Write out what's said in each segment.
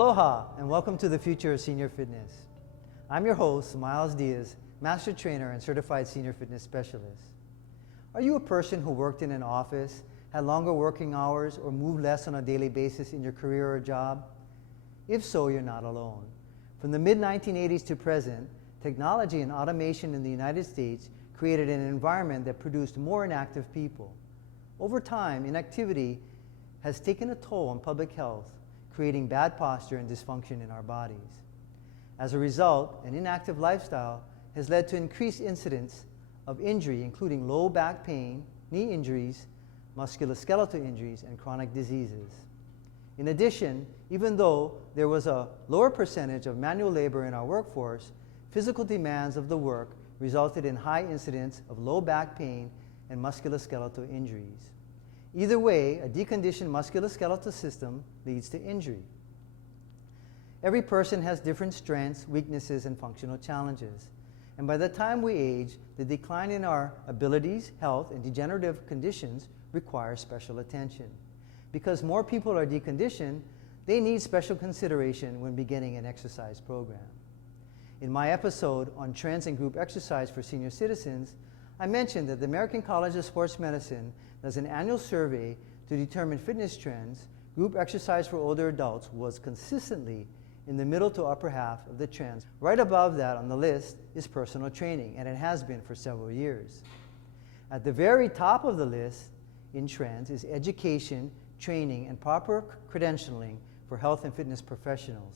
Aloha and welcome to the future of senior fitness. I'm your host, Myles Diaz, Master Trainer and Certified Senior Fitness Specialist. Are you a person who worked in an office, had longer working hours, or moved less on a daily basis in your career or job? If so, you're not alone. From the mid-1980s to present, technology and automation in the United States created an environment that produced more inactive people. Over time, inactivity has taken a toll on public health, creating bad posture and dysfunction in our bodies. As a result, an inactive lifestyle has led to increased incidence of injury, including low back pain, knee injuries, musculoskeletal injuries, and chronic diseases. In addition, even though there was a lower percentage of manual labor in our workforce, physical demands of the work resulted in high incidence of low back pain and musculoskeletal injuries. Either way, a deconditioned musculoskeletal system leads to injury. Every person has different strengths, weaknesses, and functional challenges. And by the time we age, the decline in our abilities, health, and degenerative conditions require special attention. Because more people are deconditioned, they need special consideration when beginning an exercise program. In my episode on trends in group exercise for senior citizens, I mentioned that the American College of Sports Medicine does an annual survey to determine fitness trends. Group exercise for older adults was consistently in the middle to upper half of the trends. Right above that on the list is personal training, and it has been for several years. At the very top of the list in trends is education, training, and proper credentialing for health and fitness professionals.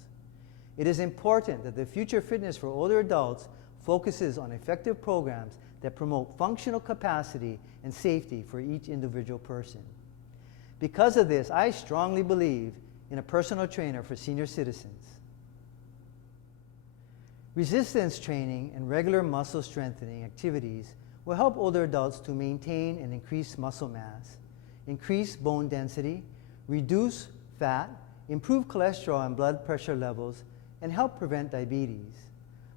It is important that the future fitness for older adults focuses on effective programs that promote functional capacity and safety for each individual person. Because of this, I strongly believe in a personal trainer for senior citizens. Resistance training and regular muscle strengthening activities will help older adults to maintain and increase muscle mass, increase bone density, reduce fat, improve cholesterol and blood pressure levels, and help prevent diabetes.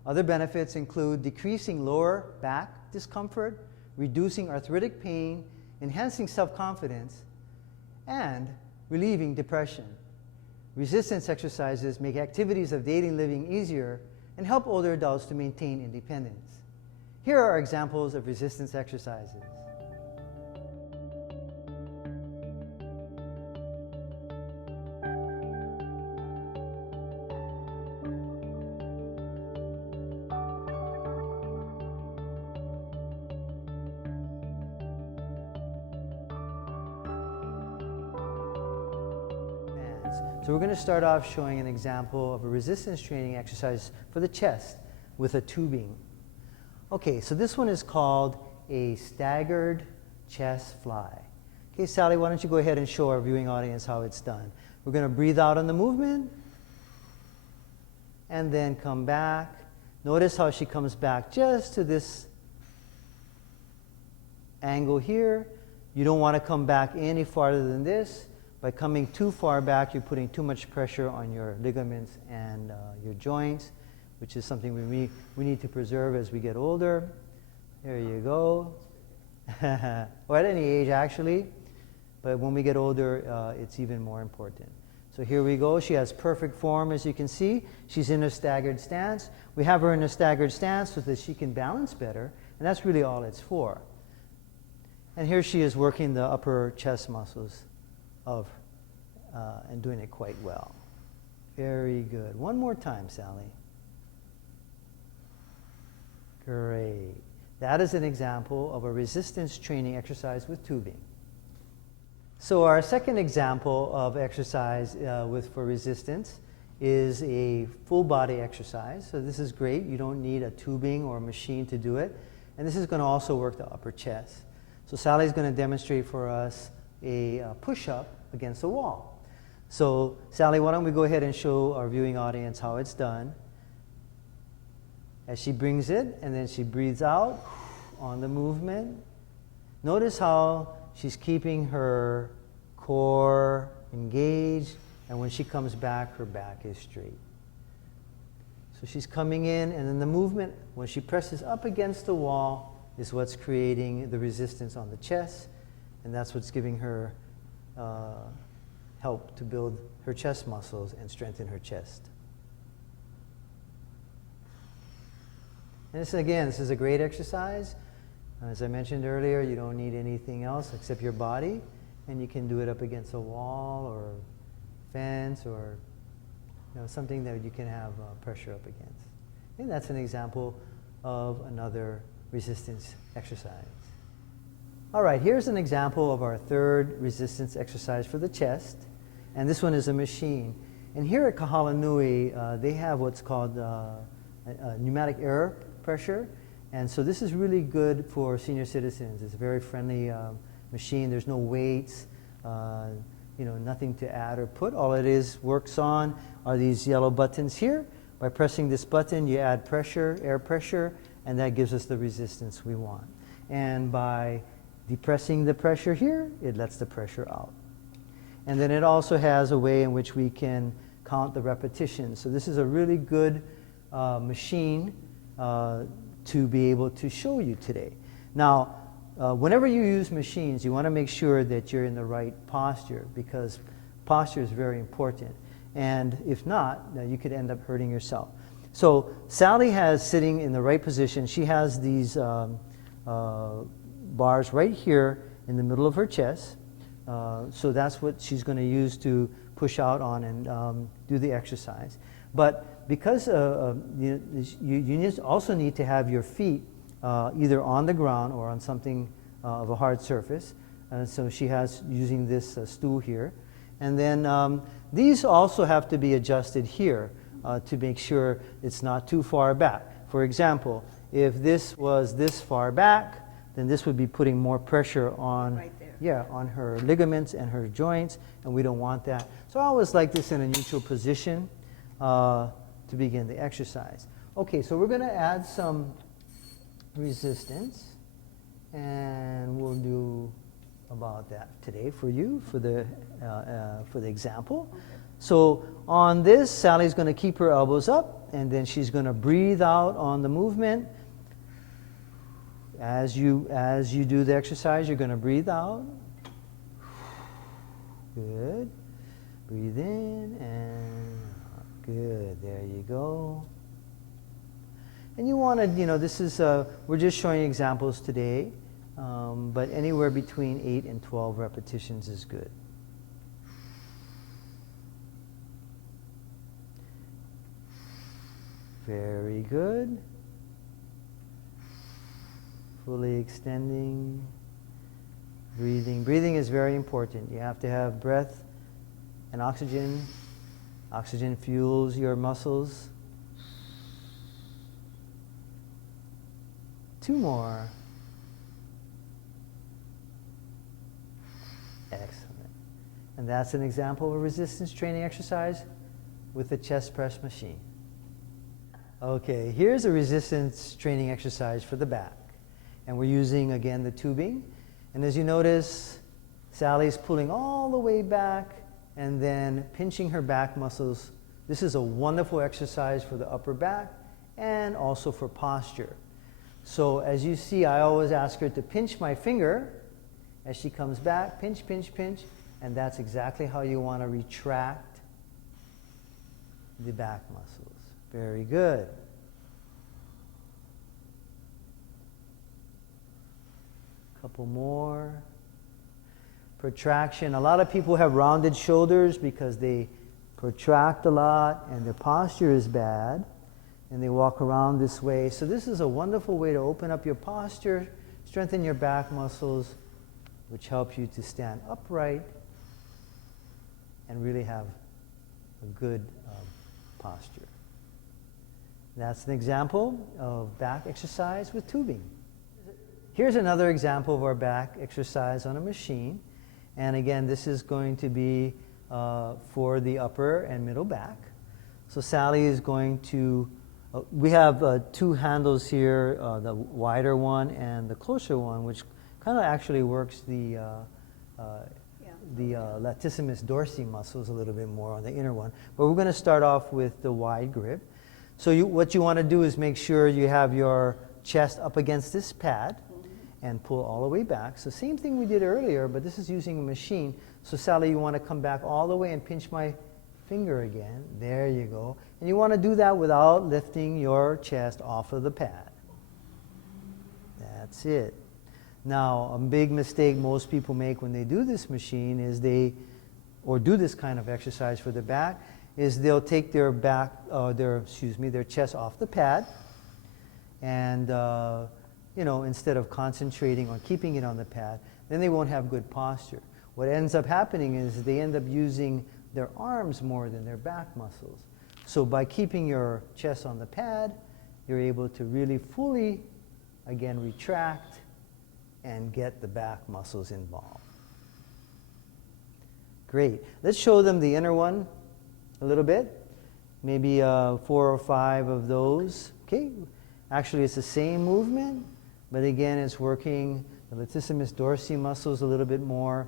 Other benefits include decreasing lower back discomfort, reducing arthritic pain, enhancing self-confidence, and relieving depression. Resistance exercises make activities of daily living easier and help older adults to maintain independence. Here are examples of resistance exercises. So we're going to start off showing an example of a resistance training exercise for the chest with a tubing. Okay, so this one is called a staggered chest fly. Okay, Sally, why don't you go ahead and show our viewing audience how it's done. We're going to breathe out on the movement and then come back. Notice how she comes back just to this angle here. You don't want to come back any farther than this. By coming too far back, you're putting too much pressure on your ligaments and your joints, which is something we need to preserve as we get older. There you go. Or at any age, actually. But when we get older, it's even more important. So here we go. She has perfect form, as you can see. She's in a staggered stance. We have her in a staggered stance so that she can balance better, and that's really all it's for. And here she is working the upper chest muscles and doing it quite well. Very good. One more time, Sally. Great. That is an example of a resistance training exercise with tubing. So our second example of exercise for resistance is a full body exercise. So this is great. You don't need a tubing or a machine to do it. And this is going to also work the upper chest. So Sally's going to demonstrate for us a push-up against the wall. So Sally, why don't we go ahead and show our viewing audience how it's done. As she brings it and then she breathes out on the movement. Notice how she's keeping her core engaged, and when she comes back, her back is straight. So she's coming in, and then the movement, when she presses up against the wall, is what's creating the resistance on the chest, and that's what's giving her help to build her chest muscles and strengthen her chest. And this is a great exercise. As I mentioned earlier, you don't need anything else except your body, and you can do it up against a wall or fence or something that you can have pressure up against. And that's an example of another resistance exercise. All right, here's an example of our third resistance exercise for the chest, and this one is a machine. And here at Kahala Nui, they have what's called a pneumatic air pressure, and so this is really good for senior citizens. It's a very friendly machine. There's no weights, nothing to add or put. All it is works on are these yellow buttons here. By pressing this button, you add pressure, air pressure, and that gives us the resistance we want. And by depressing the pressure here, it lets the pressure out. And then it also has a way in which we can count the repetitions. So this is a really good machine to be able to show you today. Now, whenever you use machines, you want to make sure that you're in the right posture, because posture is very important. And if not, you could end up hurting yourself. So Sally has, sitting in the right position, she has these bars right here in the middle of her chest. So that's what she's going to use to push out on and do the exercise. But because you also need to have your feet either on the ground or on something of a hard surface. So she has using this stool here. And then these also have to be adjusted here to make sure it's not too far back. For example, if this was this far back, then this would be putting more pressure on, right there. Yeah, on her ligaments and her joints, and we don't want that. So I always like this in a neutral position to begin the exercise. Okay, so we're going to add some resistance, and we'll do about that today for you for the example. Okay. So on this, Sally's going to keep her elbows up, and then she's going to breathe out on the movement. As you do the exercise, you're going to breathe out. Good. Breathe in and good. There you go. And you want to, this is we're just showing examples today, but anywhere between 8 and 12 repetitions is good. Very good. Fully extending. Breathing. Breathing is very important. You have to have breath and oxygen. Oxygen fuels your muscles. 2 more. Excellent. And that's an example of a resistance training exercise with the chest press machine. Okay, here's a resistance training exercise for the back. And we're using, again, the tubing. And as you notice, Sally's pulling all the way back and then pinching her back muscles. This is a wonderful exercise for the upper back and also for posture. So as you see, I always ask her to pinch my finger as she comes back. Pinch, pinch, pinch. And that's exactly how you want to retract the back muscles. Very good. Couple more. Protraction. A lot of people have rounded shoulders because they protract a lot and their posture is bad and they walk around this way. So this is a wonderful way to open up your posture, strengthen your back muscles, which help you to stand upright and really have a good posture. That's an example of back exercise with tubing. Here's another example of our back exercise on a machine. And again, this is going to be for the upper and middle back. So Sally is going to, we have 2 handles here, the wider one and the closer one, which kind of actually works the latissimus dorsi muscles a little bit more on the inner one. But we're going to start off with the wide grip. So what you want to do is make sure you have your chest up against this pad. and pull all the way back. So same thing we did earlier, but this is using a machine. So Sally, you want to come back all the way and pinch my finger again. There you go. And you want to do that without lifting your chest off of the pad. That's it. Now, a big mistake most people make when they do this machine is or do this kind of exercise for the back, is they'll take their their chest off the pad, and instead of concentrating on keeping it on the pad, then they won't have good posture. What ends up happening is they end up using their arms more than their back muscles. So by keeping your chest on the pad, you're able to really fully, again, retract and get the back muscles involved. Great. Let's show them the inner one a little bit. Maybe 4 or 5 of those. Okay. Actually, it's the same movement, but again, it's working the latissimus dorsi muscles a little bit more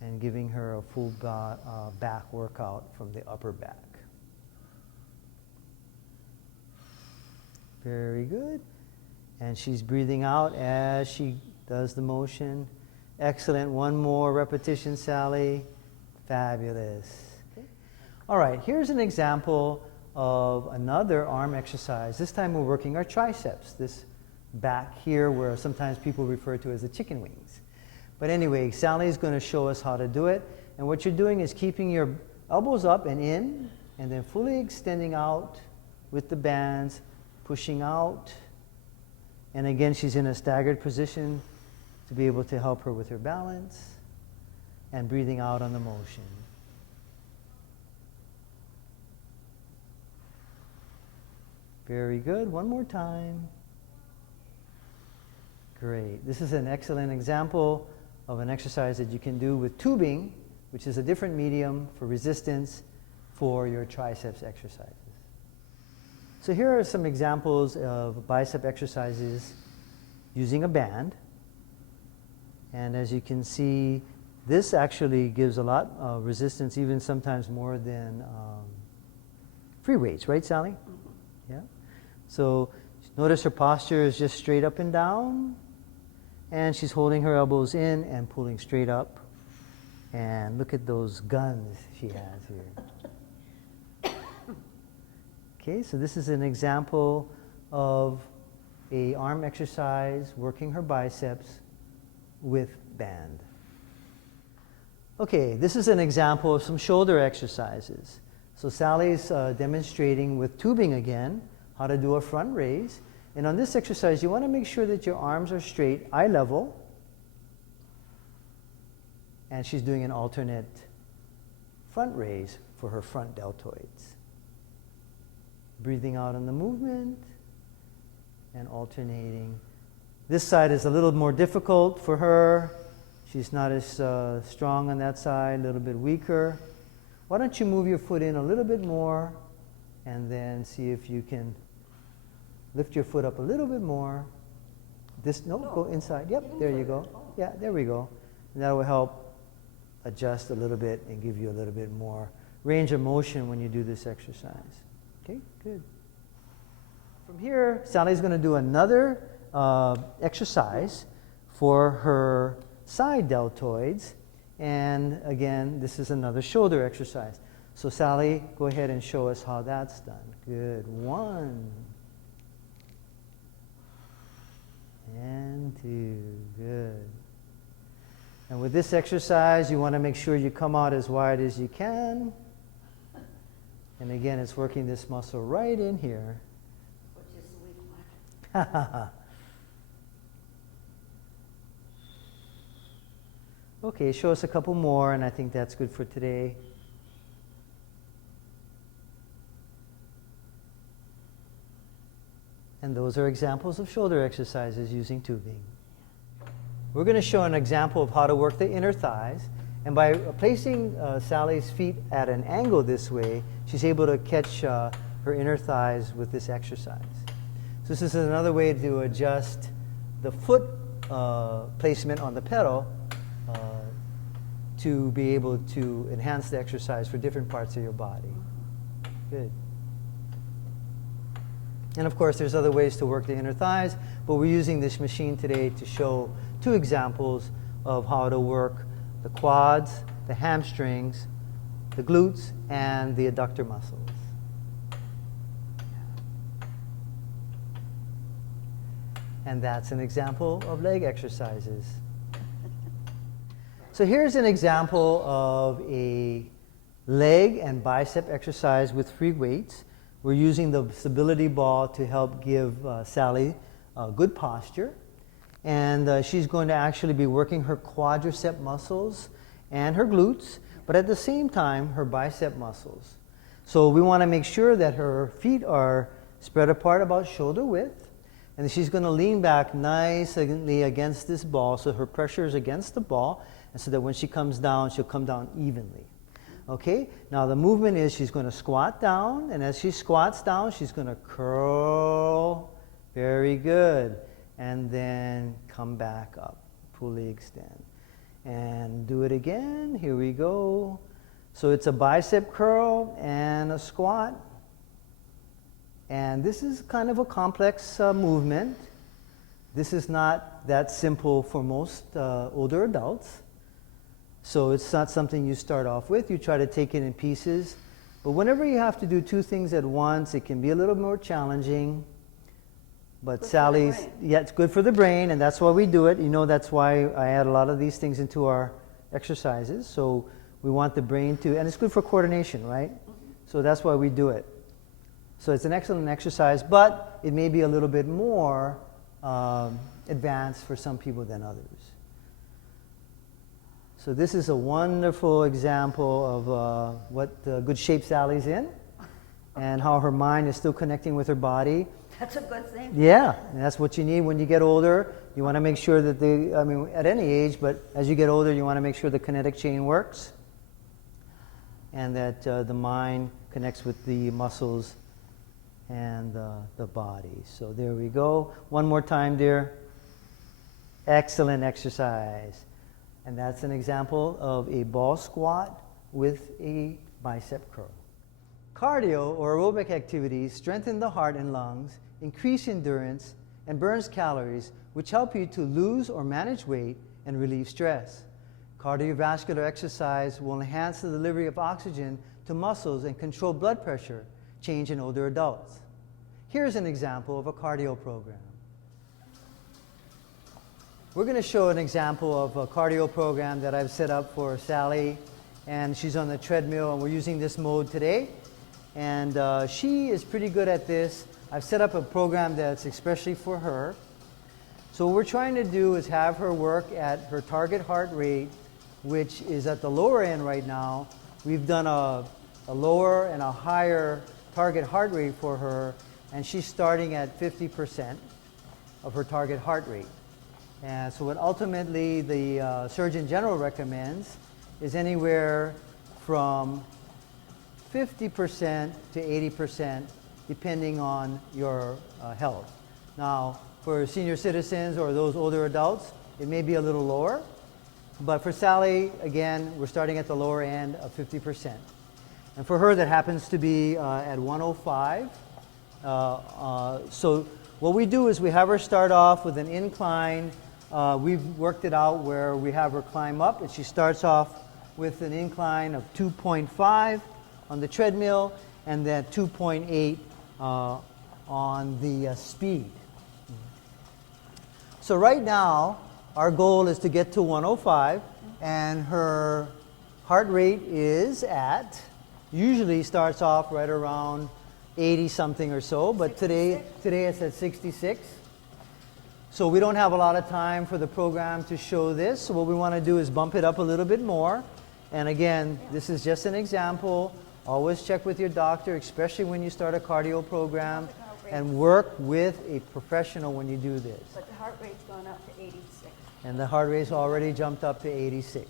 and giving her a full back workout from the upper back. Very good. And she's breathing out as she does the motion. Excellent. One more repetition, Sally. Fabulous. Okay. All right, here's an example of another arm exercise. This time we're working our triceps, this back here where sometimes people refer to as the chicken wings. But anyway, Sally's going to show us how to do it. And what you're doing is keeping your elbows up and in, and then fully extending out with the bands, pushing out. And again, she's in a staggered position to be able to help her with her balance, and breathing out on the motion. Very good. One more time. Great. This is an excellent example of an exercise that you can do with tubing, which is a different medium for resistance for your triceps exercises. So here are some examples of bicep exercises using a band. And as you can see, this actually gives a lot of resistance, even sometimes more than free weights, right, Sally? Mm-hmm. Yeah. So notice her posture is just straight up and down, and she's holding her elbows in and pulling straight up. And look at those guns she has here. Okay, so this is an example of an arm exercise working her biceps with band. Okay, this is an example of some shoulder exercises. So Sally's demonstrating with tubing again how to do a front raise. And on this exercise, you want to make sure that your arms are straight, eye level. And she's doing an alternate front raise for her front deltoids. Breathing out on the movement and alternating. This side is a little more difficult for her. She's not as strong on that side, a little bit weaker. Why don't you move your foot in a little bit more and then see if you can lift your foot up a little bit more. Go inside. Yep, there you go. Yeah, there we go. And that will help adjust a little bit and give you a little bit more range of motion when you do this exercise. Okay, good. From here, Sally's going to do another exercise for her side deltoids. And again, this is another shoulder exercise. So Sally, go ahead and show us how that's done. Good. 1. And 2. Good. And with this exercise, you want to make sure you come out as wide as you can. And again, it's working this muscle right in here. Which is the weak one. Okay, show us a couple more, and I think that's good for today. And those are examples of shoulder exercises using tubing. We're going to show an example of how to work the inner thighs. And by placing Sally's feet at an angle this way, she's able to catch her inner thighs with this exercise. So this is another way to adjust the foot placement on the pedal to be able to enhance the exercise for different parts of your body. Good. And of course, there's other ways to work the inner thighs, but we're using this machine today to show 2 examples of how to work the quads, the hamstrings, the glutes, and the adductor muscles. And that's an example of leg exercises. So here's an example of a leg and bicep exercise with free weights. We're using the stability ball to help give Sally good posture. And she's going to actually be working her quadricep muscles and her glutes, but at the same time, her bicep muscles. So we want to make sure that her feet are spread apart about shoulder width. And she's going to lean back nicely against this ball, so her pressure is against the ball, and so that when she comes down, she'll come down evenly. Okay, now the movement is she's going to squat down, and as she squats down, she's going to curl. Very good. And then come back up, fully extend. And do it again. Here we go. So it's a bicep curl and a squat. And this is kind of a complex movement. This is not that simple for most older adults. So it's not something you start off with. You try to take it in pieces. But whenever you have to do 2 things at once, it can be a little more challenging. But Good Sally's, for the brain. yeah, it's good for the brain, and that's why we do it. You know, that's why I add a lot of these things into our exercises. So we want the brain to, and it's good for coordination, right? Mm-hmm. So that's why we do it. So it's an excellent exercise, but it may be a little bit more advanced for some people than others. So this is a wonderful example of what good shape Sally's in, and how her mind is still connecting with her body. That's a good thing. Yeah, and that's what you need when you get older. You want to make sure that at any age, but as you get older, you want to make sure the kinetic chain works, and that the mind connects with the muscles and the body. So there we go. One more time, dear. Excellent exercise. And that's an example of a ball squat with a bicep curl. Cardio or aerobic activities strengthen the heart and lungs, increase endurance, and burns calories, which help you to lose or manage weight and relieve stress. Cardiovascular exercise will enhance the delivery of oxygen to muscles and control blood pressure change in older adults. Here's an example of a cardio program. We're going to show an example of a cardio program that I've set up for Sally, and she's on the treadmill, and we're using this mode today. And she is pretty good at this. I've set up a program that's especially for her. So what we're trying to do is have her work at her target heart rate, which is at the lower end right now. We've done a lower and a higher target heart rate for her, and she's starting at 50% of her target heart rate. And so what ultimately the Surgeon General recommends is anywhere from 50% to 80%, depending on your health. Now, for senior citizens or those older adults, it may be a little lower. But for Sally, again, we're starting at the lower end of 50%. And for her, that happens to be at 105. So what we do is we have her start off with an incline. We've worked it out where we have her climb up, and she starts off with an incline of 2.5 on the treadmill, and then 2.8 on the speed. So right now, our goal is to get to 105, and her heart rate is at, usually starts off right around 80 something or so, but today it's at 66. So we don't have a lot of time for the program to show this, so what we want to do is bump it up a little bit more. And again, this is just an example. Always check with your doctor, especially when you start a cardio program, and work with a professional when you do this. But the heart rate's gone up to 86. And the heart rate's already jumped up to 86.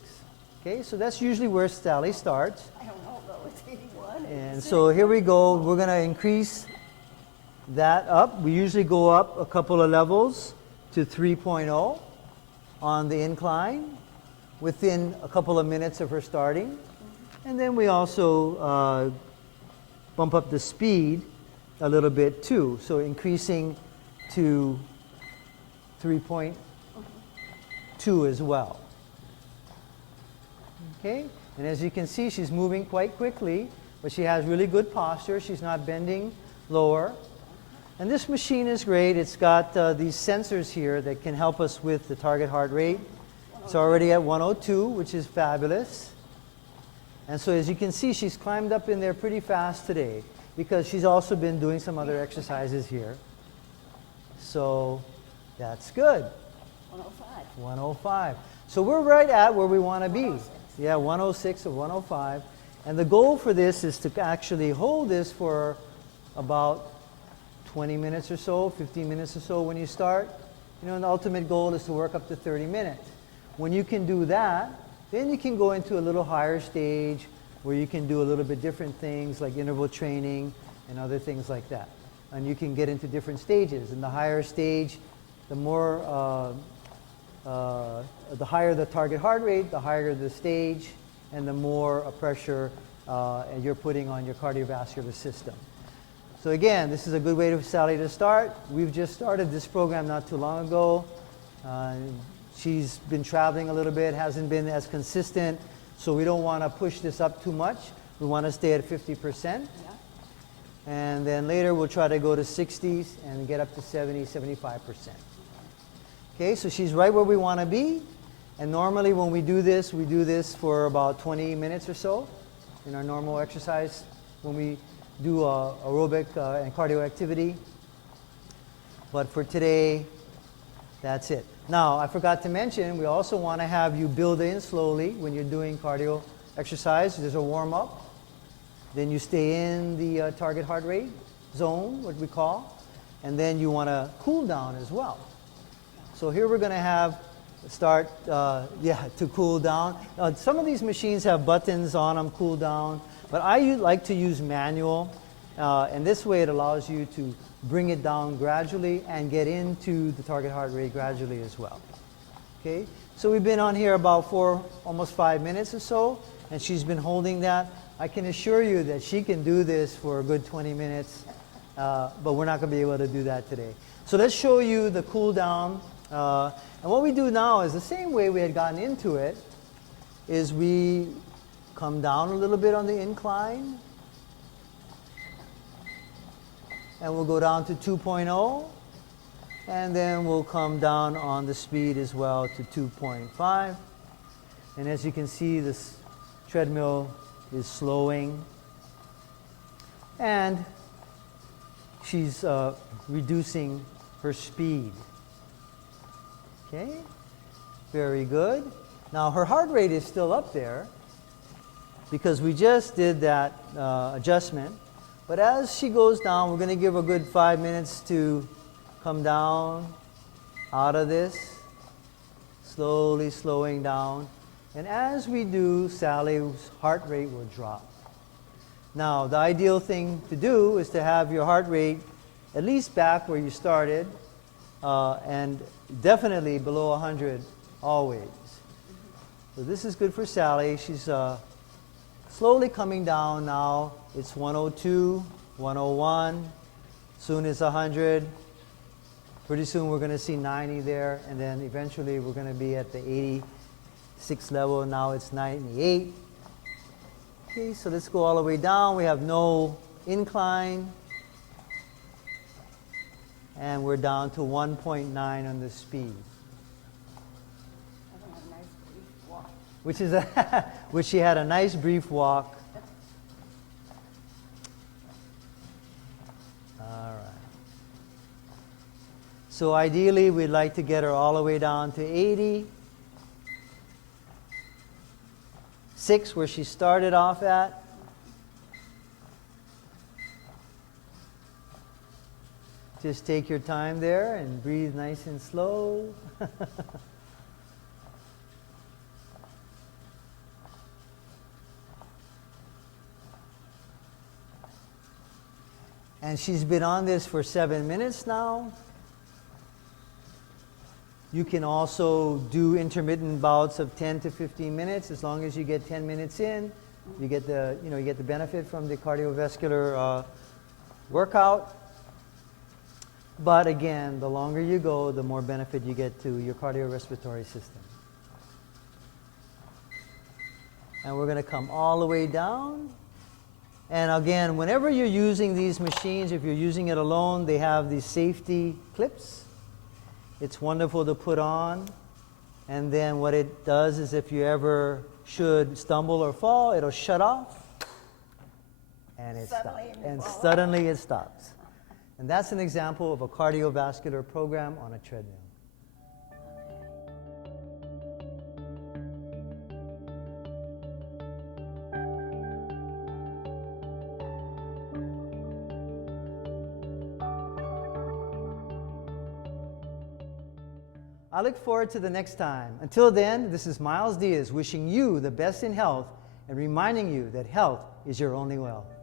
Okay, so that's usually where Sally starts. I don't know though, it's 81. And 86. so here we go. We're going to increase that up. We usually go up a couple of levels to 3.0 on the incline within a couple of minutes of her starting. And then we also bump up the speed a little bit too. So increasing to 3.2 as well. Okay, and as you can see, she's moving quite quickly, but she has really good posture. She's not bending lower. And this machine is great. It's got these sensors here that can help us with the target heart rate. It's already at 102, which is fabulous. And so as you can see, she's climbed up in there pretty fast today because she's also been doing some other exercises here. So that's good. 105. 105. So we're right at where we want to be. 106. Yeah, 106 or 105. And the goal for this is to actually hold this for about 20 minutes or so, 15 minutes or so when you start. You know, and the ultimate goal is to work up to 30 minutes. When you can do that, then you can go into a little higher stage where you can do a little bit different things like interval training and other things like that. And you can get into different stages. In the higher stage, the more, the higher the target heart rate, the higher the stage, and the more pressure you're putting on your cardiovascular system. So again, this is a good way for Sally to start. We've just started this program not too long ago. She's been traveling a little bit, hasn't been as consistent, so we don't want to push this up too much. We want to stay at 50%. Yeah. And then later we'll try to go to 60s and get up to 70, 75%. Okay, so she's right where we want to be. And normally when we do this for about 20 minutes or so in our normal exercise when we do aerobic and cardio activity. But for today, that's it. Now, I forgot to mention, we also want to have you build in slowly when you're doing cardio exercise. There's a warm-up. Then you stay in the target heart rate zone, what we call. And then you want to cool down as well. So here we're going to have start, to cool down. Some of these machines have buttons on them, cool down. But I like to use manual. And this way it allows you to bring it down gradually and get into the target heart rate gradually as well. Okay, so we've been on here about almost 5 minutes or so, and she's been holding that. I can assure you that she can do this for a good 20 minutes, but we're not going to be able to do that today. So let's show you the cool down. And what we do now is the same way we had gotten into it, is we come down a little bit on the incline, and we'll go down to 2.0, and then we'll come down on the speed as well to 2.5. And as you can see, this treadmill is slowing, and she's reducing her speed. Okay, very good. Now her heart rate is still up there because we just did that adjustment. But as she goes down, we're going to give her a good 5 minutes to come down out of this, slowly slowing down. And as we do, Sally's heart rate will drop. Now, the ideal thing to do is to have your heart rate at least back where you started, and definitely below 100 always. So this is good for Sally. She's slowly coming down now. It's 102, 101, soon it's 100. Pretty soon we're going to see 90 there, and then eventually we're going to be at the 86 level. Now it's 98. Okay, so let's go all the way down. We have no incline. And we're down to 1.9 on the speed. Having a nice brief walk. Which she had a nice brief walk. All right. So ideally, we'd like to get her all the way down to 80. 6, where she started off at. Just take your time there and breathe nice and slow. And she's been on this for 7 minutes now. You can also do intermittent bouts of 10 to 15 minutes. As long as you get 10 minutes in, you get the benefit from the cardiovascular workout. But again, the longer you go, the more benefit you get to your cardiorespiratory system. And we're going to come all the way down. And again, whenever you're using these machines, if you're using it alone, they have these safety clips. It's wonderful to put on. And then what it does is if you ever should stumble or fall, it'll shut off. And it stops. And suddenly it stops. And that's an example of a cardiovascular program on a treadmill. I look forward to the next time. Until then, this is Myles Diaz wishing you the best in health and reminding you that health is your only wealth.